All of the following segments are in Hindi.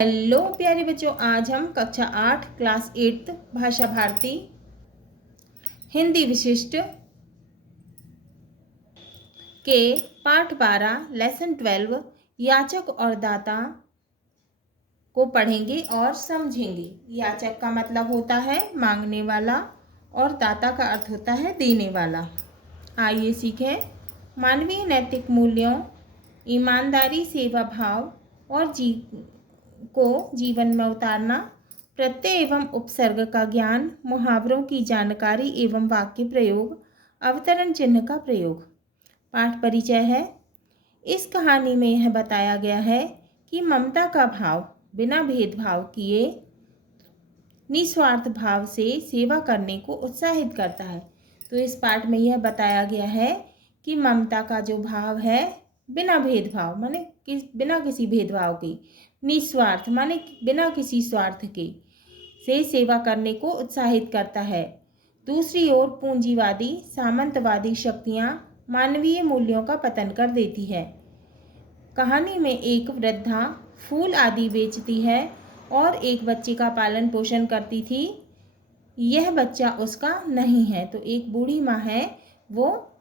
हेलो प्यारे बच्चों, आज हम कक्षा 8 क्लास 8 भाषा भारती हिंदी विशिष्ट के पाठ 12 लेसन 12 याचक और दाता को पढ़ेंगे और समझेंगे। याचक का मतलब होता है मांगने वाला और दाता का अर्थ होता है देने वाला। आइए सीखें। मानवीय नैतिक मूल्यों, ईमानदारी, सेवा भाव और जीवन में उतारना, प्रत्यय एवं उपसर्ग का ज्ञान, मुहावरों की जानकारी एवं वाक्य प्रयोग, अवतरण चिन्ह का प्रयोग। पाठ परिचय है। इस कहानी में यह बताया गया है कि ममता का भाव बिना भेदभाव किए निस्वार्थ भाव से सेवा करने को उत्साहित करता है। तो इस पाठ में यह बताया गया है कि ममता का जो भाव है बिना भेदभाव माने बिना किसी भेदभाव के, निस्वार्थ माने बिना किसी स्वार्थ के से सेवा करने को उत्साहित करता है। दूसरी ओर पूंजीवादी सामंतवादी शक्तियां मानवीय मूल्यों का पतन कर देती है। कहानी में एक वृद्धा फूल आदि बेचती है और एक बच्चे का पालन पोषण करती थी। यह बच्चा उसका नहीं है, तो एक बूढ़ी माँ है, वो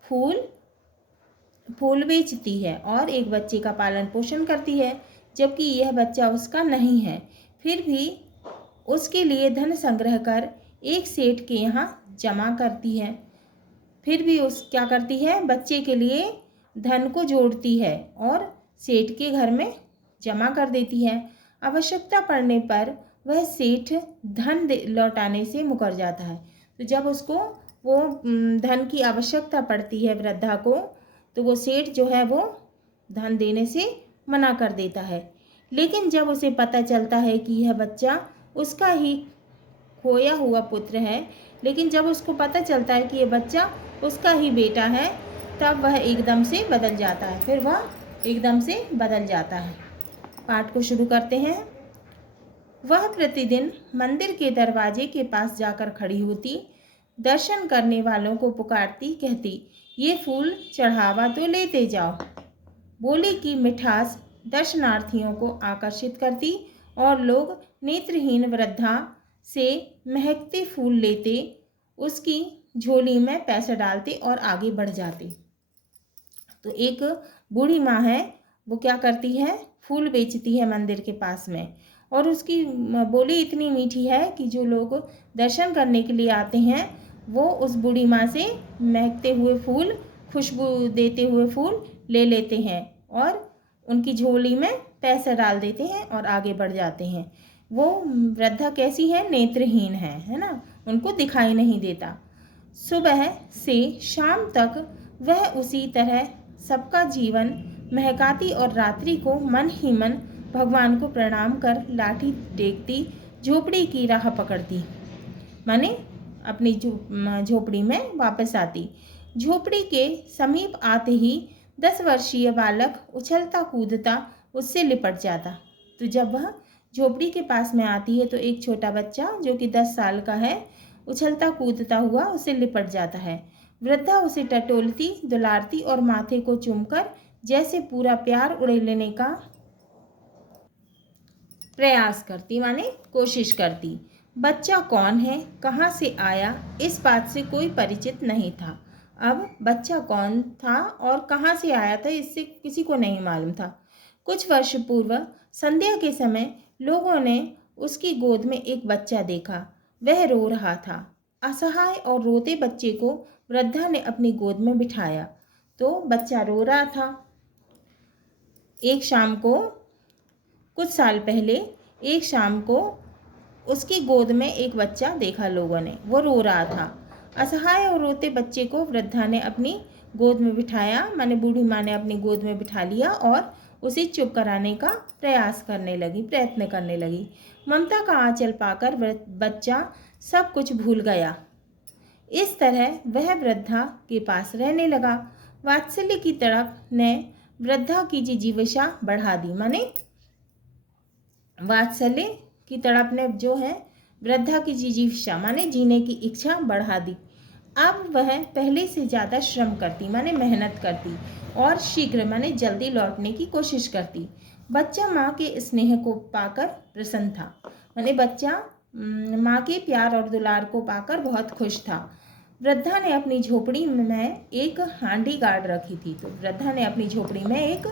फूल बेचती है और एक बच्चे का पालन पोषण करती है, जबकि यह बच्चा उसका नहीं है। फिर भी उसके लिए धन संग्रह कर एक सेठ के यहाँ जमा करती है। फिर भी क्या करती है, बच्चे के लिए धन को जोड़ती है और सेठ के घर में जमा कर देती है। आवश्यकता पड़ने पर वह सेठ धन लौटाने से मुकर जाता है। तो जब उसको वो धन की आवश्यकता पड़ती है वृद्धा को, तो वो सेठ जो है वो धन देने से मना कर देता है। लेकिन जब उसे पता चलता है कि यह बच्चा उसका ही खोया हुआ पुत्र है, लेकिन जब उसको पता चलता है कि यह बच्चा उसका ही बेटा है, तब वह एकदम से बदल जाता है। फिर वह एकदम से बदल जाता है। पाठ को शुरू करते हैं। वह प्रतिदिन मंदिर के दरवाजे के पास जाकर खड़ी होती, दर्शन करने वालों को पुकारती, कहती, ये फूल चढ़ावा तो लेते जाओ। बोली की मिठास दर्शनार्थियों को आकर्षित करती और लोग नेत्रहीन वृद्धा से महकते फूल लेते, उसकी झोली में पैसे डालते और आगे बढ़ जाते। तो एक बूढ़ी माँ है, वो क्या करती है, फूल बेचती है मंदिर के पास में, और उसकी बोली इतनी मीठी है कि जो लोग दर्शन करने के लिए आते हैं वो उस बूढ़ी माँ से महकते हुए फूल, खुशबू देते हुए फूल ले लेते हैं और उनकी झोली में पैसा डाल देते हैं और आगे बढ़ जाते हैं। वो वृद्धा कैसी है, नेत्रहीन है ना, उनको दिखाई नहीं देता। सुबह से शाम तक वह उसी तरह सबका जीवन महकाती और रात्रि को मन ही मन भगवान को प्रणाम कर लाठी टेकती झोपड़ी की राह पकड़ती, माने अपनी झोपड़ी में वापस आती। झोपड़ी के समीप आते ही 10 वर्षीय बालक उछलता कूदता उससे लिपट जाता। तो जब वह झोपड़ी के पास में आती है तो एक छोटा बच्चा जो कि 10 साल का है उछलता कूदता हुआ उसे लिपट जाता है। वृद्धा उसे टटोलती, दुलारती और माथे को चूमकर जैसे पूरा प्यार उड़े लेने का प्रयास करती, माने कोशिश करती। बच्चा कौन है, कहाँ से आया, इस बात से कोई परिचित नहीं था। अब बच्चा कौन था और कहाँ से आया था, इससे किसी को नहीं मालूम था। कुछ वर्ष पूर्व संध्या के समय लोगों ने उसकी गोद में एक बच्चा देखा। वह रो रहा था। असहाय और रोते बच्चे को वृद्धा ने अपनी गोद में बिठाया तो बच्चा रो रहा था। एक शाम को, कुछ साल पहले एक शाम को उसकी गोद में एक बच्चा देखा लोगों ने, वो रो रहा था। असहाय और रोते बच्चे को वृद्धा ने अपनी गोद में बिठाया, माने बूढ़ी माँ ने अपनी गोद में बिठा लिया और उसे चुप कराने का प्रयत्न करने लगी। ममता का आंचल पाकर बच्चा सब कुछ भूल गया। इस तरह वह वृद्धा के पास रहने लगा। वात्सल्य की तड़प ने वृद्धा की जिजीविषा बढ़ा दी, माने वात्सल्य की तड़प ने जो है वृद्धा की जिजीविषा माने जीने की इच्छा बढ़ा दी। अब वह पहले से ज़्यादा श्रम करती, माने मेहनत करती और शीघ्र माने जल्दी लौटने की कोशिश करती। बच्चा माँ के स्नेह को पाकर प्रसन्न था। यानी बच्चा माँ के प्यार और दुलार को पाकर बहुत खुश था। वृद्धा ने अपनी झोपड़ी में एक हांडी गाड़ रखी थी। तो वृद्धा ने अपनी झोपड़ी में एक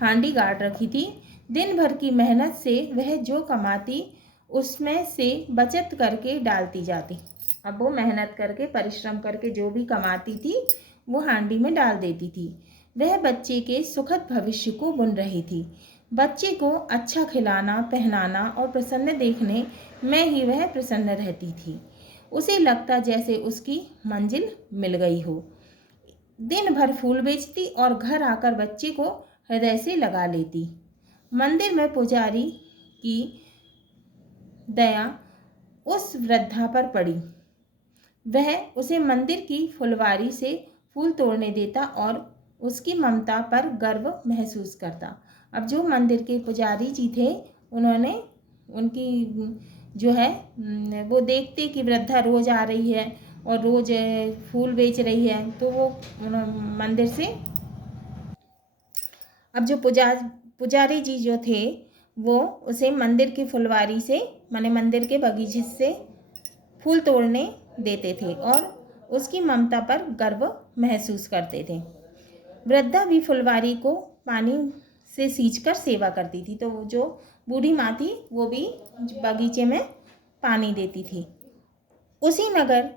हांडी गाड़ रखी थी। दिन भर की मेहनत से वह जो कमाती उसमें से बचत करके डालती जाती। अब वो मेहनत करके परिश्रम करके जो भी कमाती थी वो हांडी में डाल देती थी। वह बच्चे के सुखद भविष्य को बुन रही थी। बच्चे को अच्छा खिलाना पहनाना और प्रसन्न देखने में ही वह प्रसन्न रहती थी। उसे लगता जैसे उसकी मंजिल मिल गई हो। दिन भर फूल बेचती और घर आकर बच्चे को हृदय से लगा लेती। मंदिर में पुजारी की दया उस वृद्धा पर पड़ी। वह उसे मंदिर की फुलवारी से फूल तोड़ने देता और उसकी ममता पर गर्व महसूस करता। अब जो मंदिर के पुजारी जी थे उन्होंने उनकी जो है वो देखते कि वृद्धा रोज आ रही है और रोज फूल बेच रही है, तो वो मंदिर से अब जो पुजारी जी जो थे वो उसे मंदिर की फुलवारी से माने मंदिर के बगीचे से फूल तोड़ने देते थे और उसकी ममता पर गर्व महसूस करते थे। वृद्धा भी फुलवारी को पानी से सींचकर सेवा करती थी। तो जो बूढ़ी माँ थी वो भी बगीचे में पानी देती थी। उसी नगर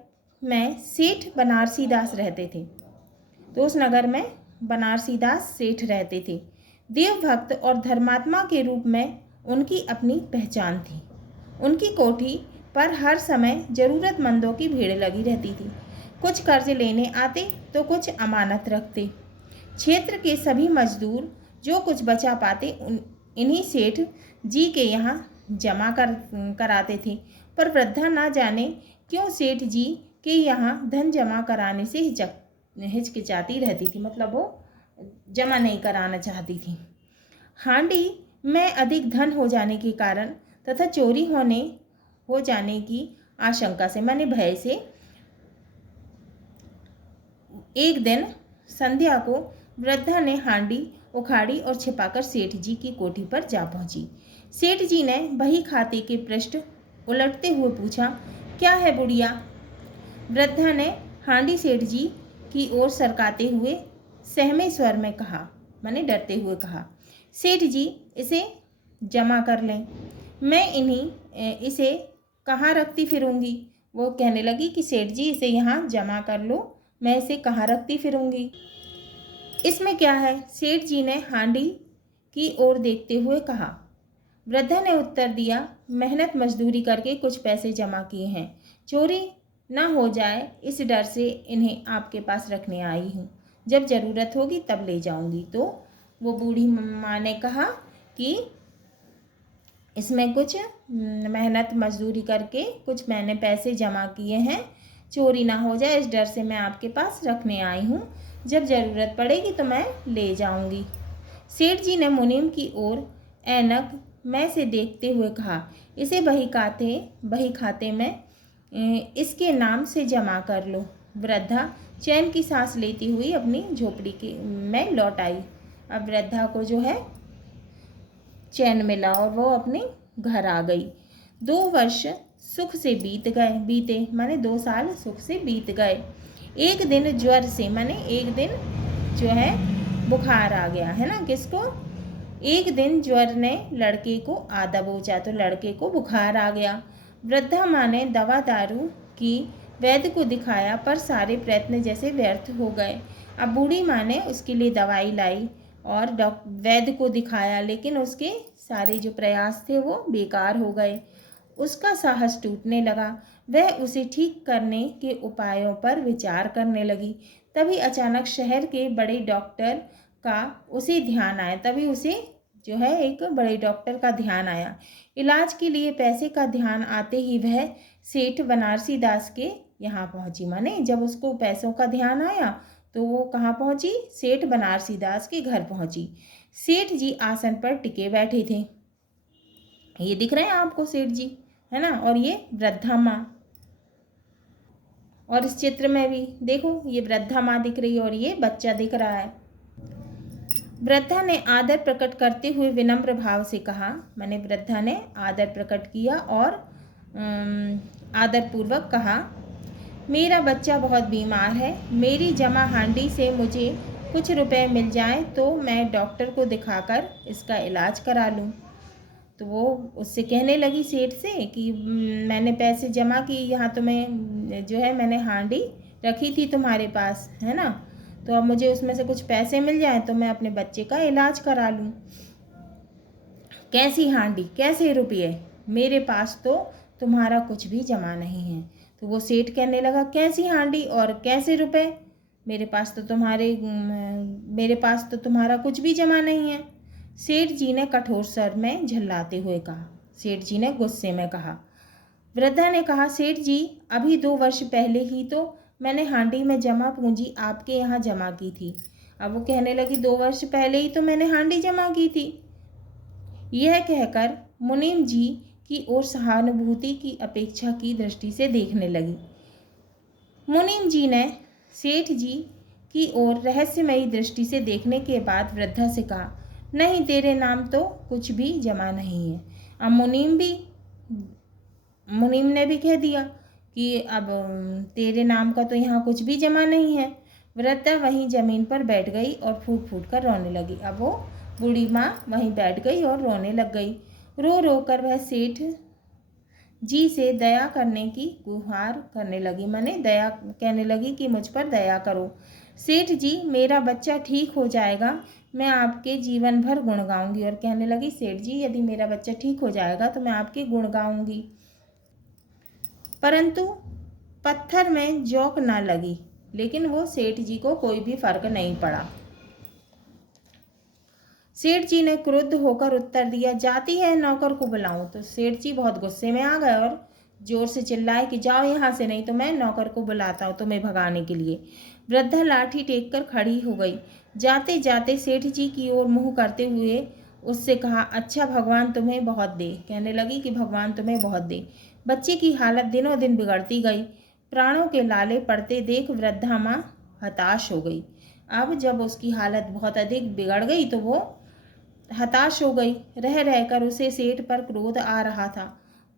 में सेठ बनारसी दास रहते थे। तो उस नगर में बनारसी दास सेठ रहते थे। देवभक्त और धर्मात्मा के रूप में उनकी अपनी पहचान थी। उनकी कोठी पर हर समय ज़रूरतमंदों की भीड़ लगी रहती थी। कुछ कर्ज लेने आते तो कुछ अमानत रखते। क्षेत्र के सभी मजदूर जो कुछ बचा पाते इन्हीं सेठ जी के यहाँ जमा कराते थे। पर वृद्धा ना जाने क्यों सेठ जी के यहाँ धन जमा कराने से हिचकिचाती रहती थी। मतलब वो जमा नहीं कराना चाहती थी। हांडी में अधिक धन हो जाने के कारण तथा चोरी हो जाने की आशंका से माने भय से एक दिन संध्या को वृद्धा ने हांडी उखाड़ी और छिपाकर सेठ जी की कोठी पर जा पहुंची। सेठ जी ने बही खाते के पृष्ठ उलटते हुए पूछा, क्या है बुढ़िया? वृद्धा ने हांडी सेठ जी की ओर सरकाते हुए सहमे स्वर में कहा, माने डरते हुए कहा, सेठ जी इसे जमा कर लें, मैं इसे कहाँ रखती फिरूंगी। वो कहने लगी कि सेठ जी इसे यहाँ जमा कर लो, मैं इसे कहाँ रखती फिरूंगी, इसमें क्या है? सेठ जी ने हांडी की ओर देखते हुए कहा। वृद्धा ने उत्तर दिया, मेहनत मजदूरी करके कुछ पैसे जमा किए हैं, चोरी न हो जाए इस डर से इन्हें आपके पास रखने आई हूँ, जब ज़रूरत होगी तब ले जाऊंगी। तो वो बूढ़ी माँ ने कहा कि इसमें कुछ मेहनत मजदूरी करके कुछ मैंने पैसे जमा किए हैं, चोरी ना हो जाए इस डर से मैं आपके पास रखने आई हूँ, जब ज़रूरत पड़ेगी तो मैं ले जाऊंगी। सेठ जी ने मुनीम की ओर ऐनक में से देखते हुए कहा, इसे बही खाते में इसके नाम से जमा कर लो। वृद्धा चैन की सांस लेती हुई अपनी झोपड़ी में लौट आई। अब वृद्धा को जो है चैन मिला और वो अपने घर आ गई। 2 वर्ष सुख से बीते माने 2 साल सुख से बीत गए। एक दिन ज्वर से माने एक दिन जो है बुखार आ गया है ना, किसको? एक दिन ज्वर ने लड़के को आ दबोचा तो लड़के को बुखार आ गया। वृद्धा माँ ने दवा दारू की, वैद्य को दिखाया, पर सारे प्रयत्न जैसे व्यर्थ हो गए। अब बूढ़ी माँ ने उसके लिए दवाई लाई और वैद्य को दिखाया, लेकिन उसके सारे जो प्रयास थे वो बेकार हो गए। उसका साहस टूटने लगा। वह उसे ठीक करने के उपायों पर विचार करने लगी। तभी अचानक शहर के बड़े डॉक्टर का उसे ध्यान आया। तभी उसे जो है एक बड़े डॉक्टर का ध्यान आया। इलाज के लिए पैसे का ध्यान आते ही वह सेठ बनारसी दास के यहाँ पहुँची। माने जब उसको पैसों का ध्यान आया तो वो कहाँ पहुँची? सेठ बनारसी दास के घर पहुँची। सेठ जी आसन पर टिके बैठे थे। ये दिख रहे हैं आपको सेठ जी, है ना? और ये वृद्धा माँ, और इस चित्र में भी देखो ये वृद्धा माँ दिख रही है और ये बच्चा दिख रहा है। वृद्धा ने आदर प्रकट करते हुए विनम्र भाव से कहा। मैंने वृद्धा ने आदर प्रकट किया और आदरपूर्वक कहा, मेरा बच्चा बहुत बीमार है, मेरी जमा हांडी से मुझे कुछ रुपए मिल जाएं तो मैं डॉक्टर को दिखाकर इसका इलाज करा लूं। तो वो उससे कहने लगी सेठ से कि मैंने पैसे जमा किए, यहाँ तो मैं जो है मैंने हांडी रखी थी तुम्हारे पास, है ना, तो अब मुझे उसमें से कुछ पैसे मिल जाएं तो मैं अपने बच्चे का इलाज करा लूं। कैसी हांडी, कैसे रुपये, मेरे पास तो तुम्हारा कुछ भी जमा नहीं है। तो वो सेठ कहने लगा, कैसी हांडी और कैसे रुपए, मेरे पास तो तुम्हारा कुछ भी जमा नहीं है। सेठ जी ने कठोर स्वर में झल्लाते हुए कहा। सेठ जी ने गुस्से में कहा। वृद्धा ने कहा, सेठ जी, अभी 2 वर्ष पहले ही तो मैंने हांडी में जमा पूंजी आपके यहाँ जमा की थी। अब वो कहने लगी, 2 वर्ष पहले ही तो मैंने हांडी जमा की थी। यह कहकर मुनीम जी की ओर सहानुभूति की अपेक्षा की दृष्टि से देखने लगी। मुनीम जी ने सेठ जी की ओर रहस्यमयी दृष्टि से देखने के बाद वृद्धा से कहा, नहीं, तेरे नाम तो कुछ भी जमा नहीं है। अब मुनीम ने भी कह दिया कि अब तेरे नाम का तो यहाँ कुछ भी जमा नहीं है। वृद्धा वहीं जमीन पर बैठ गई और फूट फूट कर रोने लगी। अब वो बूढ़ी माँ वहीं बैठ गई और रोने लग गई। रो रो कर वह सेठ जी से दया करने की गुहार करने लगी। मैंने दया कहने लगी कि मुझ पर दया करो सेठ जी, मेरा बच्चा ठीक हो जाएगा, मैं आपके जीवन भर गुण गाऊंगी। और कहने लगी, सेठ जी, यदि मेरा बच्चा ठीक हो जाएगा तो मैं आपके गुण गाऊंगी। परंतु पत्थर में जोंक ना लगी, लेकिन वो सेठ जी को कोई भी फर्क नहीं पड़ा। सेठ जी ने क्रुद्ध होकर उत्तर दिया, जाती है नौकर को बुलाऊं। तो सेठ जी बहुत गुस्से में आ गए और जोर से चिल्लाए कि जाओ यहाँ से, नहीं तो मैं नौकर को बुलाता हूँ तुम्हें भगाने के लिए। वृद्धा लाठी टेक कर खड़ी हो गई। जाते जाते सेठ जी की ओर मुँह करते हुए उससे कहा, अच्छा भगवान तुम्हें बहुत दे। कहने लगी कि भगवान तुम्हें बहुत दे। बच्चे की हालत दिनों दिन बिगड़ती गई। प्राणों के लाले पड़ते देख वृद्धा माँ हताश हो गई। अब जब उसकी हालत बहुत अधिक बिगड़ गई तो वो हताश हो गई। रह रहकर उसे सेठ पर क्रोध आ रहा था।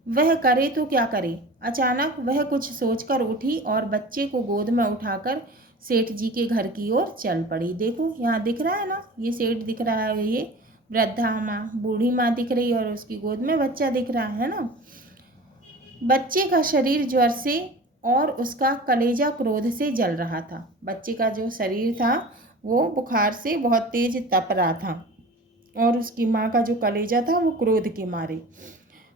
वह करे तो क्या करे। अचानक वह कुछ सोचकर उठी और बच्चे को गोद में उठाकर सेठ जी के घर की ओर चल पड़ी। देखो यहाँ दिख रहा है ना, ये सेठ दिख रहा है, ये वृद्धा माँ, बूढ़ी माँ दिख रही है और उसकी गोद में बच्चा दिख रहा है ना। बच्चे का शरीर ज्वर से और उसका कलेजा क्रोध से जल रहा था। बच्चे का जो शरीर था वो बुखार से बहुत तेज तप रहा था और उसकी माँ का जो कलेजा था वो क्रोध के मारे।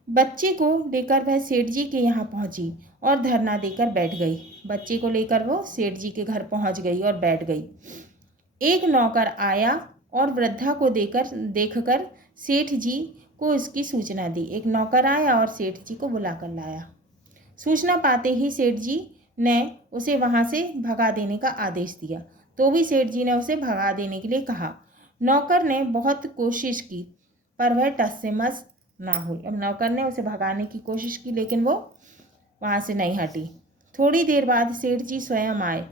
बच्चे को लेकर वह सेठ जी के यहाँ पहुँची और धरना देकर बैठ गई। बच्चे को लेकर वो सेठ जी के घर पहुँच गई और बैठ गई। एक नौकर आया और वृद्धा को देखकर सेठ जी को इसकी सूचना दी। एक नौकर आया और सेठ जी को बुला कर लाया। सूचना पाते ही सेठ जी ने उसे वहाँ से भगा देने का आदेश दिया, तो भी सेठ जी ने उसे भगा देने के लिए कहा। नौकर ने बहुत कोशिश की पर वह टस से मस ना हुई। अब नौकर ने उसे भगाने की कोशिश की लेकिन वो वहाँ से नहीं हटी। थोड़ी देर बाद सेठ जी स्वयं आए।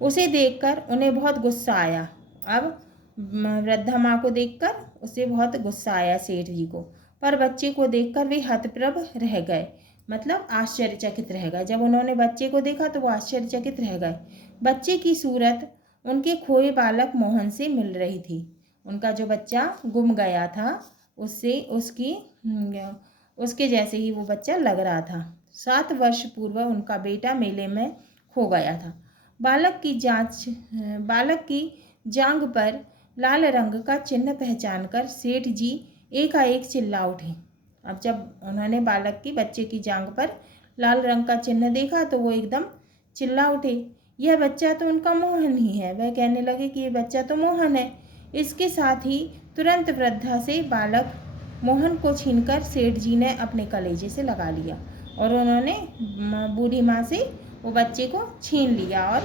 उसे देखकर उन्हें बहुत गुस्सा आया। अब वृद्धा माँ को देखकर उसे बहुत गुस्सा आया सेठ जी को, पर बच्चे को देखकर वे हतप्रभ रह गए, मतलब आश्चर्यचकित रह गए। जब उन्होंने बच्चे को देखा तो वो आश्चर्यचकित रह गए। बच्चे की सूरत उनके खोए बालक मोहन से मिल रही थी। उनका जो बच्चा गुम गया था उसके जैसे ही वो बच्चा लग रहा था। 7 वर्ष पूर्व उनका बेटा मेले में खो गया था। बालक की जांघ पर लाल रंग का चिन्ह पहचानकर सेठ जी एकाएक चिल्ला उठे। अब जब उन्होंने बच्चे की जांघ पर लाल रंग का चिन्ह देखा तो वो एकदम चिल्ला उठे, यह बच्चा तो उनका मोहन ही है। वह कहने लगे कि ये बच्चा तो मोहन है। इसके साथ ही तुरंत वृद्धा से बालक मोहन को छीनकर सेठ जी ने अपने कलेजे से लगा लिया और उन्होंने बूढ़ी माँ से वो बच्चे को छीन लिया और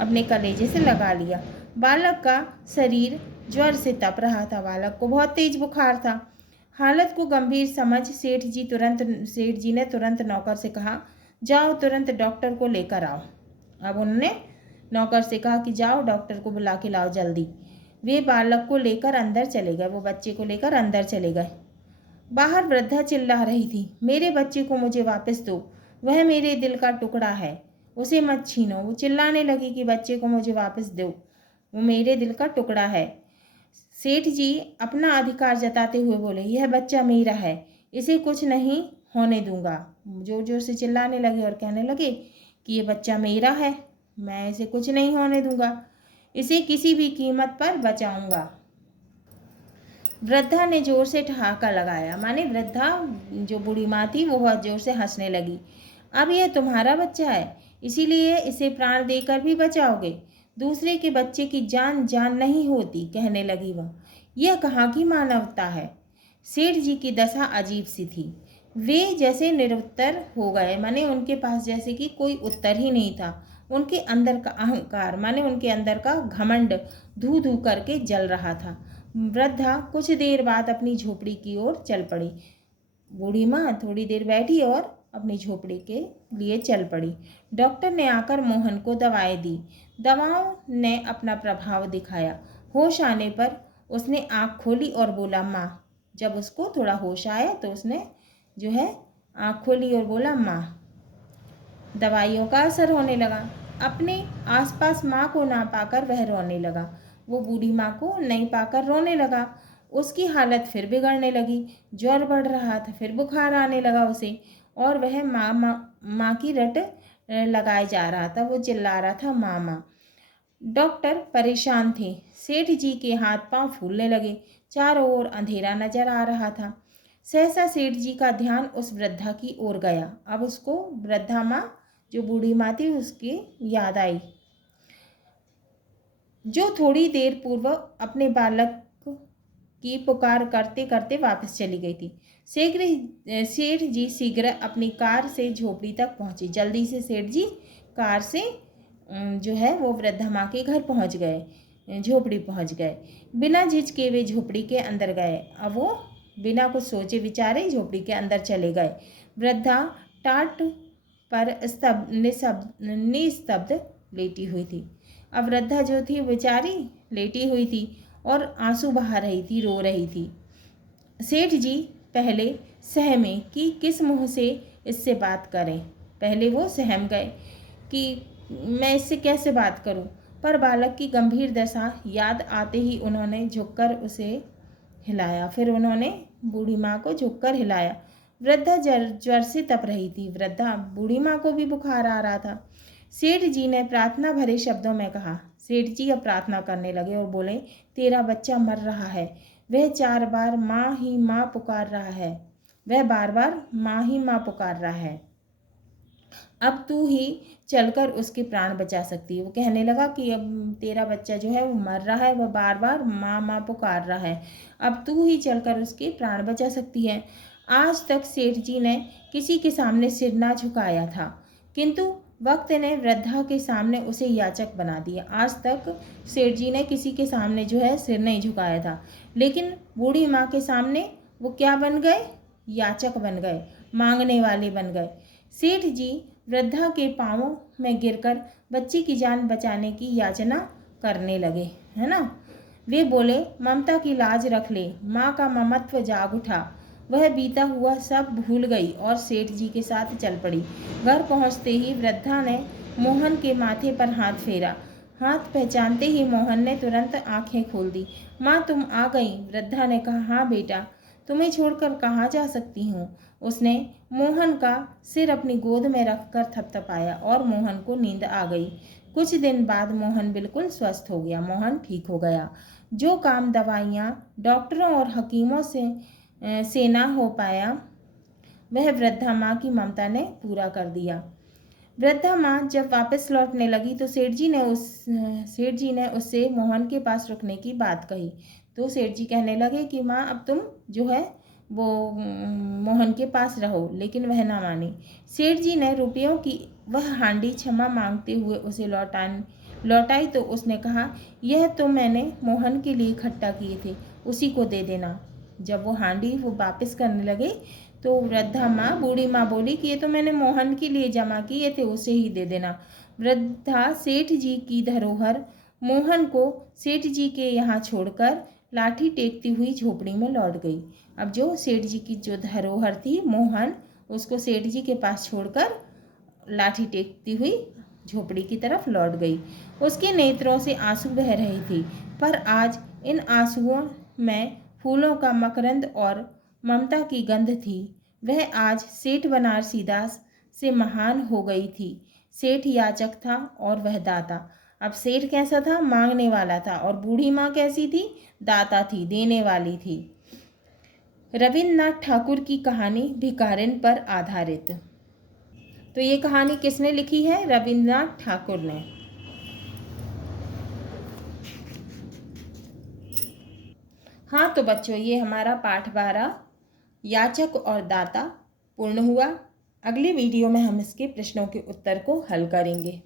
अपने कलेजे से लगा लिया। बालक का शरीर ज्वर से तप रहा था। बालक को बहुत तेज बुखार था। हालत को गंभीर समझ सेठ जी ने तुरंत नौकर से कहा, जाओ तुरंत डॉक्टर को लेकर आओ। अब उन्होंने नौकर से कहा कि जाओ डॉक्टर को बुला के लाओ जल्दी। वे बालक को लेकर अंदर चले गए, वो बच्चे को लेकर अंदर चले गए। बाहर वृद्धा चिल्ला रही थी, मेरे बच्चे को मुझे वापस दो, वह मेरे दिल का टुकड़ा है, उसे मत छीनो। वो चिल्लाने लगी कि बच्चे को मुझे वापस दो, वो मेरे दिल का टुकड़ा है। सेठ जी अपना अधिकार जताते हुए बोले, यह बच्चा मेरा है, इसे कुछ नहीं होने दूंगा। जोर जोर से चिल्लाने लगे और कहने लगे कि ये बच्चा मेरा है, मैं इसे कुछ नहीं होने दूंगा, इसे किसी भी कीमत पर बचाऊंगा। वृद्धा ने जोर से ठहाका लगाया, माने वृद्धा जो बूढ़ी माँ थी वो बहुत जोर से हंसने लगी। अब यह तुम्हारा बच्चा है, इसीलिए इसे प्राण देकर भी बचाओगे, दूसरे के बच्चे की जान जान नहीं होती, कहने लगी वह। यह कहाँ की मानवता है। सेठ जी की दशा अजीब सी थी, वे जैसे निरुत्तर हो गए, माने उनके पास जैसे कि कोई उत्तर ही नहीं था। उनके अंदर का अहंकार, माने उनके अंदर का घमंड धू धू करके जल रहा था। वृद्धा कुछ देर बाद अपनी झोपड़ी की ओर चल पड़ी। बूढ़ी माँ थोड़ी देर बैठी और अपनी झोपड़ी के लिए चल पड़ी। डॉक्टर ने आकर मोहन को दवाएं दी। दवाओं ने अपना प्रभाव दिखाया। होश आने पर उसने आँख खोली और बोला माँ। जब उसको थोड़ा होश आया तो उसने जो है आँख खोली और बोला माँ। दवाइयों का असर होने लगा। अपने आसपास माँ को ना पाकर वह रोने लगा। वो बूढ़ी माँ को नहीं पाकर रोने लगा। उसकी हालत फिर बिगड़ने लगी, ज्वर बढ़ रहा था, फिर बुखार आने लगा उसे, और वह माँ माँ माँ की रट लगाए जा रहा था। वो चिल्ला रहा था माँ माँ। डॉक्टर परेशान थे। सेठ जी के हाथ पांव फूलने लगे। चारों ओर अंधेरा नजर आ रहा था। सहसा सेठ जी का ध्यान उस वृद्धा की ओर गया। अब उसको वृद्धा माँ, जो बूढ़ी माँ थी, उसकी याद आई, जो थोड़ी देर पूर्व अपने बालक की पुकार करते करते वापस चली गई थी। सेठ जी शीघ्र अपनी कार से झोपड़ी तक पहुंचे। जल्दी से सेठ जी कार से जो है वो वृद्धा माँ के घर पहुंच गए, झोपड़ी पहुंच गए। बिना झिझके वे झोपड़ी के अंदर गए। अब वो बिना कुछ सोचे विचारे झोपड़ी के अंदर चले गए। वृद्धा टाट पर निस्तब्ध लेटी हुई थी। अब वृद्धा जो थी बेचारी लेटी हुई थी और आंसू बहा रही थी, रो रही थी। सेठ जी पहले सहमे कि किस मुंह से इससे बात करें। पहले वो सहम गए कि मैं इससे कैसे बात करूं, पर बालक की गंभीर दशा याद आते ही उन्होंने झुककर उसे हिलाया। फिर उन्होंने बूढ़ी माँ को झुककर हिलाया। वृद्धा ज्वर से तप रही थी। बूढ़ी माँ को भी बुखार आ रहा था। सेठ जी ने प्रार्थना भरे शब्दों में कहा। सेठ जी अब प्रार्थना करने लगे और बोले, तेरा बच्चा मर रहा है, वह 4 बार माँ ही माँ पुकार रहा है, वह बार बार माँ ही माँ पुकार रहा है। अब तू ही चलकर उसके प्राण बचा सकती है। वो कहने लगा कि अब तेरा बच्चा जो है वो मर रहा है, वह बार बार माँ माँ पुकार रहा है, अब तू ही चलकर उसके प्राण बचा सकती है। आज तक सेठ जी ने किसी के सामने सिर ना झुकाया था, किंतु वक्त ने वृद्धा के सामने उसे याचक बना दिया। आज तक सेठ जी ने किसी के सामने जो है सिर नहीं झुकाया था, लेकिन बूढ़ी माँ के सामने वो क्या बन गए? याचक बन गए, मांगने वाले बन गए। सेठ जी वृद्धा के पांवों में गिरकर बच्ची की जान बचाने की याचना करने लगे, है ना। वे बोले, ममता की लाज रख ले। माँ का ममत्व जाग उठा। वह बीता हुआ सब भूल गई और सेठ जी के साथ चल पड़ी। घर पहुंचते ही वृद्धा ने मोहन के माथे पर हाथ फेरा। हाथ पहचानते ही मोहन ने तुरंत आंखें खोल दी। माँ, तुम आ गई? वृद्धा ने कहा, हाँ बेटा, तुम्हें छोड़कर कहाँ जा सकती हूँ। उसने मोहन का सिर अपनी गोद में रखकर थपथपाया और मोहन को नींद आ गई। कुछ दिन बाद मोहन बिल्कुल स्वस्थ हो गया। मोहन ठीक हो गया। जो काम दवाइयाँ, डॉक्टरों और हकीमों से ना हो पाया, वह वृद्धा माँ की ममता ने पूरा कर दिया। वृद्धा माँ जब वापस लौटने लगी तो सेठ जी ने उससे मोहन के पास रुकने की बात कही। तो सेठ जी कहने लगे कि माँ, अब तुम जो है वो मोहन के पास रहो, लेकिन वह ना मानी। सेठ जी ने रुपयों की वह हांडी क्षमा मांगते हुए उसे लौटाई तो उसने कहा, यह तो मैंने मोहन के लिए इकट्ठा किए थे, उसी को दे देना। जब वो हांडी वो वापस करने लगे तो बूढ़ी माँ बोली कि ये तो मैंने मोहन के लिए जमा किए थे, उसे ही दे देना। वृद्धा सेठ जी की धरोहर मोहन को सेठ जी के यहाँ छोड़कर लाठी टेकती हुई झोपड़ी में लौट गई। अब जो सेठ जी की जो धरोहर थी, मोहन उसको सेठ जी के पास छोड़कर लाठी टेकती हुई झोपड़ी की तरफ लौट गई। उसके नेत्रों से आंसू बह रहे थे, पर आज इन आंसुओं में फूलों का मकरंद और ममता की गंध थी। वह आज सेठ बनारसी दास से महान हो गई थी। सेठ याचक था और वह दाता। अब सेठ कैसा था? मांगने वाला था। और बूढ़ी माँ कैसी थी? दाता थी, देने वाली थी। रविन्द्रनाथ ठाकुर की कहानी भिखारिन पर आधारित। तो ये कहानी किसने लिखी है? रविन्द्रनाथ ठाकुर ने। हाँ तो बच्चों, ये हमारा पाठ 12 याचक और दाता पूर्ण हुआ। अगले वीडियो में हम इसके प्रश्नों के उत्तर को हल करेंगे।